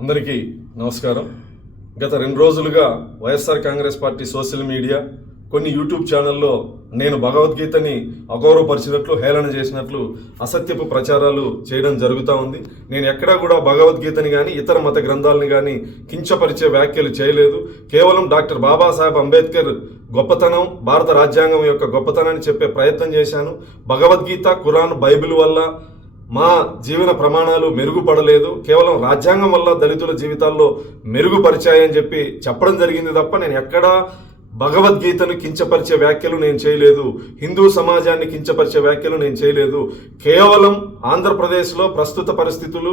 అందరికీ నమస్కారం. గత 2 రోజులుగా YSR Congress party social media కొన్ని యూట్యూబ్ ఛానల్లో నేను భగవద్గీతని అగౌరవపరిచినట్లు, హేళన చేసినట్లు అసత్యపు ప్రచారాలు చేయడం జరుగుతూ ఉంది. నేను ఎక్కడా కూడా భగవద్గీతని కానీ ఇతర మత గ్రంథాలని కానీ కించపరిచే వ్యాఖ్యలు చేయలేదు. కేవలం డాక్టర్ బాబాసాహెబ్ అంబేద్కర్ గొప్పతనం, భారత రాజ్యాంగం యొక్క గొప్పతనాన్ని చెప్పే ప్రయత్నం చేశాను. భగవద్గీత, ఖురాన్, బైబిల్ వల్ల మా జీవన ప్రమాణాలు మెరుగుపడలేదు, కేవలం రాజ్యాంగం వల్ల దళితుల జీవితాల్లో మెరుగుపరిచాయని చెప్పి చెప్పడం జరిగింది తప్ప నేను ఎక్కడా భగవద్గీతను కించపరిచే వ్యాఖ్యలు నేను చేయలేదు. హిందూ సమాజాన్ని కించపరిచే వ్యాఖ్యలు నేను చేయలేదు. కేవలం ఆంధ్రప్రదేశ్లో ప్రస్తుత పరిస్థితులు,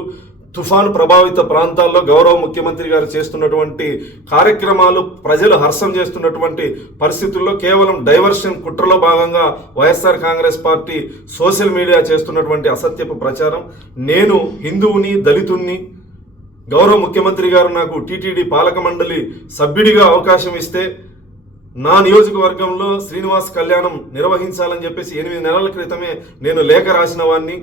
తుఫాను ప్రభావిత ప్రాంతాల్లో గౌరవ ముఖ్యమంత్రి గారు చేస్తున్నటువంటి కార్యక్రమాలు, ప్రజలు హర్షం చేస్తున్నటువంటి పరిస్థితుల్లో కేవలం డైవర్షన్ కుట్రలో భాగంగా YSR Congress party social media చేస్తున్నటువంటి అసత్యపు ప్రచారం. నేను హిందువుని, దళితుణ్ణి. గౌరవ ముఖ్యమంత్రి గారు నాకు టీటీడీ పాలక మండలి సభ్యుడిగా అవకాశం ఇస్తే నా నియోజకవర్గంలో శ్రీనివాస్ కళ్యాణం నిర్వహించాలని చెప్పేసి 8 నెలల క్రితమే నేను లేఖ రాసిన వాడిని.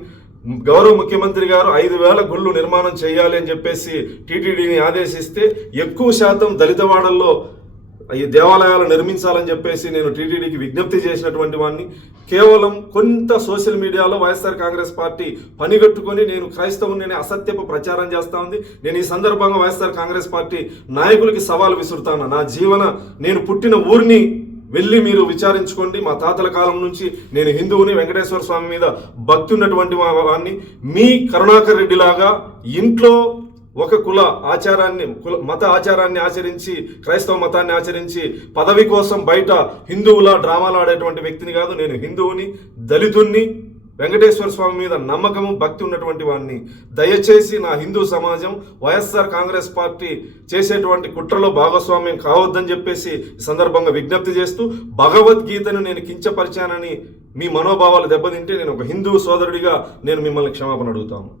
గౌరవ ముఖ్యమంత్రి గారు 5,000 గుళ్ళు నిర్మాణం చేయాలి అని చెప్పేసి టీటీడీని ఆదేశిస్తే ఎక్కువ శాతం దళితవాడల్లో ఈ దేవాలయాలు నిర్మించాలని చెప్పేసి నేను టీటీడీకి విజ్ఞప్తి చేసినటువంటి వాడిని. కేవలం కొంత సోషల్ మీడియాలో వైఎస్ఆర్ కాంగ్రెస్ పార్టీ పనిగట్టుకొని నేను క్రైస్తవుని అసత్యపు ప్రచారం చేస్తా ఉంది. నేను ఈ సందర్భంగా వైఎస్ఆర్ కాంగ్రెస్ పార్టీ నాయకులకి సవాల్ విసురుతాను. నేను పుట్టిన ఊరిని వెళ్ళి మీరు విచారించుకోండి. మా తాతల కాలం నుంచి నేను హిందువుని, వెంకటేశ్వర స్వామి మీద భక్తి ఉన్నటువంటి వాడిని. మీ కరుణాకర్ రెడ్డి లాగా ఇంట్లో ఒక మత ఆచారాన్ని ఆచరించి, క్రైస్తవ మతాన్ని ఆచరించి పదవి కోసం బయట హిందువుల డ్రామాలు ఆడేటువంటి వ్యక్తిని కాదు. నేను హిందువుని, దళితుణ్ణి, వెంకటేశ్వర స్వామి మీద నమ్మకము, భక్తి ఉన్నటువంటి వాడిని. దయచేసి నా హిందూ సమాజం వైఎస్ఆర్ కాంగ్రెస్ పార్టీ చేసేటువంటి కుట్రలో భాగస్వామ్యం కావద్దని చెప్పేసి ఈ సందర్భంగా విజ్ఞప్తి చేస్తూ, భగవద్గీతను నేను కించపరిచానని మీ మనోభావాలు దెబ్బతింటే నేను ఒక హిందూ సోదరుడిగా నేను మిమ్మల్ని క్షమాపణ అడుగుతాను.